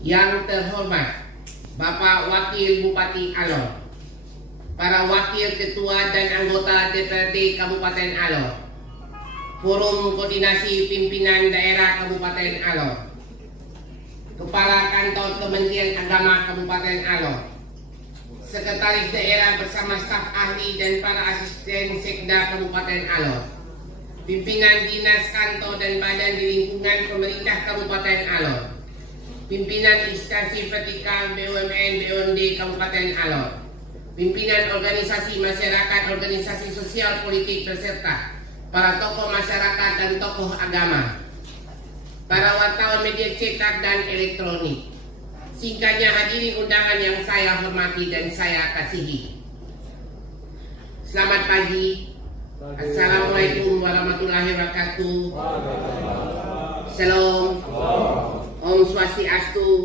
Yang terhormat Bapak Wakil Bupati Alor, para Wakil Ketua dan Anggota DPRD Kabupaten Alor, Forum Koordinasi Pimpinan Daerah Kabupaten Alor, Kepala Kantor Kementerian Agama Kabupaten Alor, Sekretaris Daerah bersama staf ahli dan para asisten Sekda Kabupaten Alor, pimpinan dinas kantor dan badan di lingkungan pemerintah Kabupaten Alor, pimpinan instansi vertikal BUMN BUMD Kabupaten Alor, pimpinan organisasi masyarakat, organisasi sosial politik beserta para tokoh masyarakat dan tokoh agama, para wartawan media cetak dan elektronik. Singkatnya hadirin undangan yang saya hormati dan saya kasihi. Selamat pagi. Assalamualaikum warahmatullahi wabarakatuh. Salam. Om Swastiastu.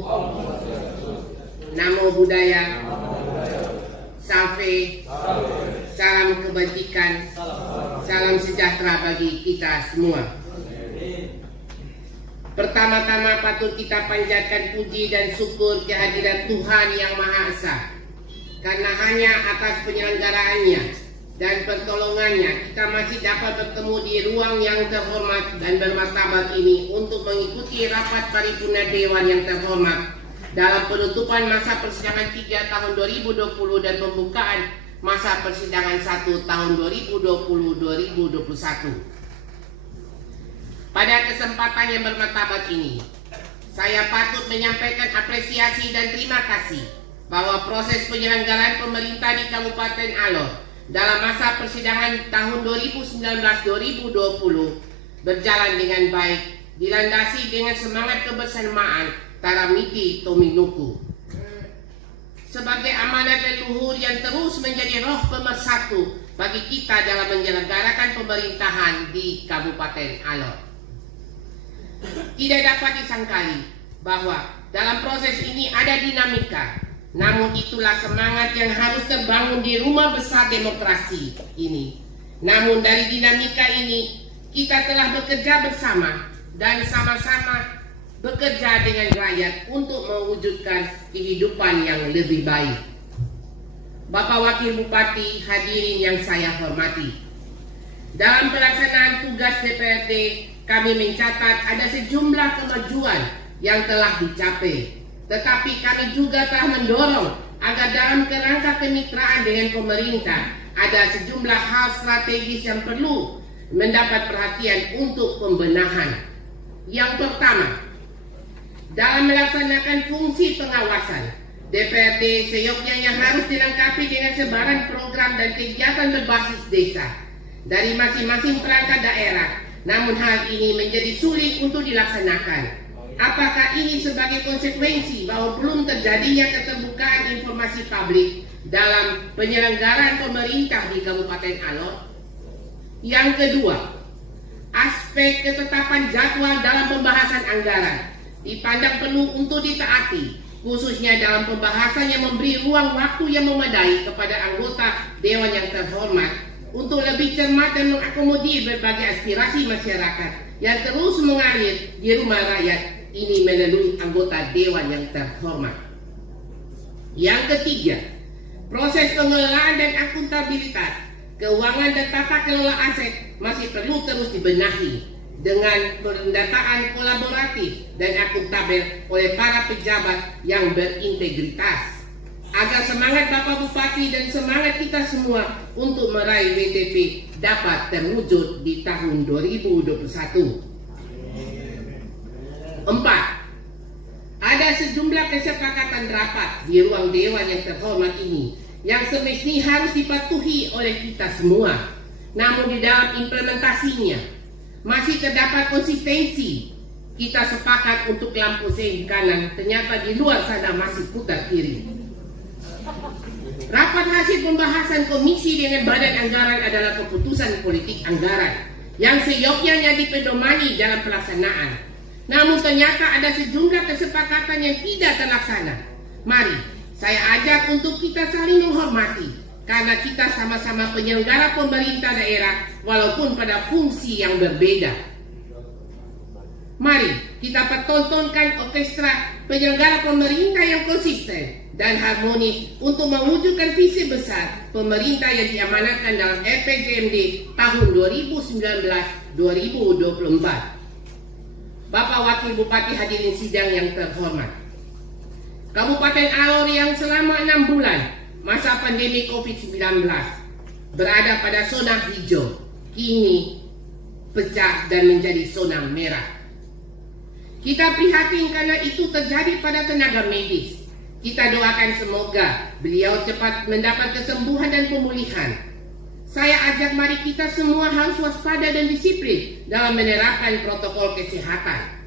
Namo Buddhaya. Salve. Salam kebajikan. Salam sejahtera bagi kita semua. Pertama-tama patut kita panjatkan puji dan syukur kehadiran Tuhan Yang Maha Esa, karena hanya atas penyelenggaraannya dan pertolongannya kita masih dapat bertemu di ruang yang terhormat dan bermartabat ini untuk mengikuti rapat paripurna Dewan yang terhormat dalam penutupan masa persidangan 3 tahun 2020 dan pembukaan masa persidangan 1 tahun 2020-2021. Pada kesempatan yang bermartabat ini, saya patut menyampaikan apresiasi dan terima kasih bahwa proses penyelenggaraan pemerintah di Kabupaten Alor dalam masa persidangan tahun 2019-2020 berjalan dengan baik, dilandasi dengan semangat kebersamaan Taramiti Tominuku. Sebagai amanat leluhur yang terus menjadi roh pemersatu bagi kita dalam menyelenggarakan pemerintahan di Kabupaten Alor. Tidak dapat disangkali bahwa dalam proses ini ada dinamika, namun itulah semangat yang harus terbangun di rumah besar demokrasi ini. Namun dari dinamika ini kita telah bekerja bersama dan sama-sama bekerja dengan rakyat untuk mewujudkan kehidupan yang lebih baik. Bapak Wakil Bupati, hadirin yang saya hormati, dalam pelaksanaan tugas DPRD kami mencatat ada sejumlah kemajuan yang telah dicapai. Tetapi kami juga telah mendorong agar dalam kerangka kemitraan dengan pemerintah ada sejumlah hal strategis yang perlu mendapat perhatian untuk pembenahan. Yang pertama, dalam melaksanakan fungsi pengawasan, DPRD seyogyanya harus dilengkapi dengan sebaran program dan kegiatan berbasis desa dari masing-masing perangkat daerah. Namun hal ini menjadi sulit untuk dilaksanakan. Apakah ini sebagai konsekuensi bahwa belum terjadinya keterbukaan informasi publik dalam penyelenggaraan pemerintah di Kabupaten Alor? Yang kedua, aspek ketetapan jadwal dalam pembahasan anggaran dipandang perlu untuk ditaati, khususnya dalam pembahasan yang memberi ruang waktu yang memadai kepada anggota Dewan yang terhormat untuk lebih cermat dan mengakomodir berbagai aspirasi masyarakat yang terus mengalir di rumah rakyat ini melalui anggota Dewan yang terhormat. Yang ketiga, proses pengelolaan dan akuntabilitas keuangan dan tata kelola aset masih perlu terus dibenahi dengan pendataan kolaboratif dan akuntabel oleh para pejabat yang berintegritas, agar semangat Bapak Bupati dan semangat kita semua untuk meraih WTP dapat terwujud di tahun 2021. 4. Ada sejumlah kesepakatan rapat di ruang Dewan yang terhormat ini yang semestinya harus dipatuhi oleh kita semua. Namun di dalam implementasinya masih terdapat konsistensi. Kita sepakat untuk lampu sein kanan, ternyata di luar sana masih putar kiri. Rapat hasil pembahasan komisi dengan badan anggaran adalah keputusan politik anggaran yang seyogyanya dipedomani dalam pelaksanaan. Namun ternyata ada sejumlah kesepakatan yang tidak terlaksana. Mari saya ajak untuk kita saling menghormati, karena kita sama-sama penyelenggara pemerintah daerah walaupun pada fungsi yang berbeda. Mari kita pertontonkan orkestra penyelenggara pemerintah yang konsisten dan harmonis untuk mewujudkan visi besar pemerintah yang diamanatkan dalam RPJMD tahun 2019-2024. Bapak Wakil Bupati hadirin sidang yang terhormat, Kabupaten Alor yang selama 6 bulan masa pandemi COVID-19 berada pada zona hijau, kini pecah dan menjadi zona merah. Kita prihatin karena itu terjadi pada tenaga medis. Kita doakan semoga beliau cepat mendapat kesembuhan dan pemulihan. Saya ajak mari kita semua harus waspada dan disiplin dalam menerapkan protokol kesehatan.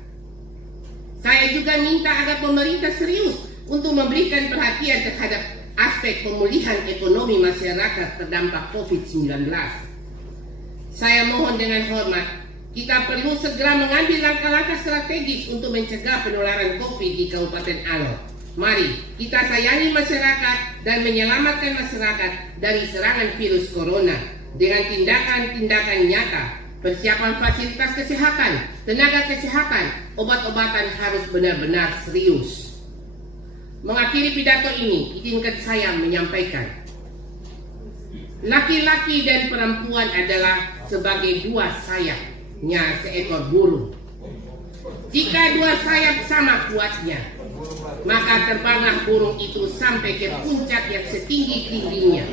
Saya juga minta agar pemerintah serius untuk memberikan perhatian terhadap aspek pemulihan ekonomi masyarakat terdampak COVID-19. Saya mohon dengan hormat, kita perlu segera mengambil langkah-langkah strategis untuk mencegah penularan COVID di Kabupaten Alor. Mari kita sayangi masyarakat dan menyelamatkan masyarakat dari serangan virus corona dengan tindakan-tindakan nyata. Persiapan fasilitas kesehatan, tenaga kesehatan, obat-obatan harus benar-benar serius. Mengakhiri pidato ini, izinkan saya menyampaikan, laki-laki dan perempuan adalah sebagai dua sayapnya seekor burung. Jika dua sayap sama kuatnya, maka terbanglah burung itu sampai ke puncak yang setinggi-tingginya.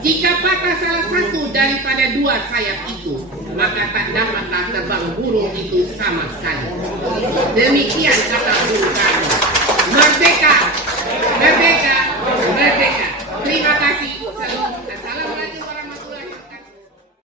Jika patah salah satu daripada dua sayap itu, maka tak dapatlah terbang burung itu sama sekali. Demikian kata burung.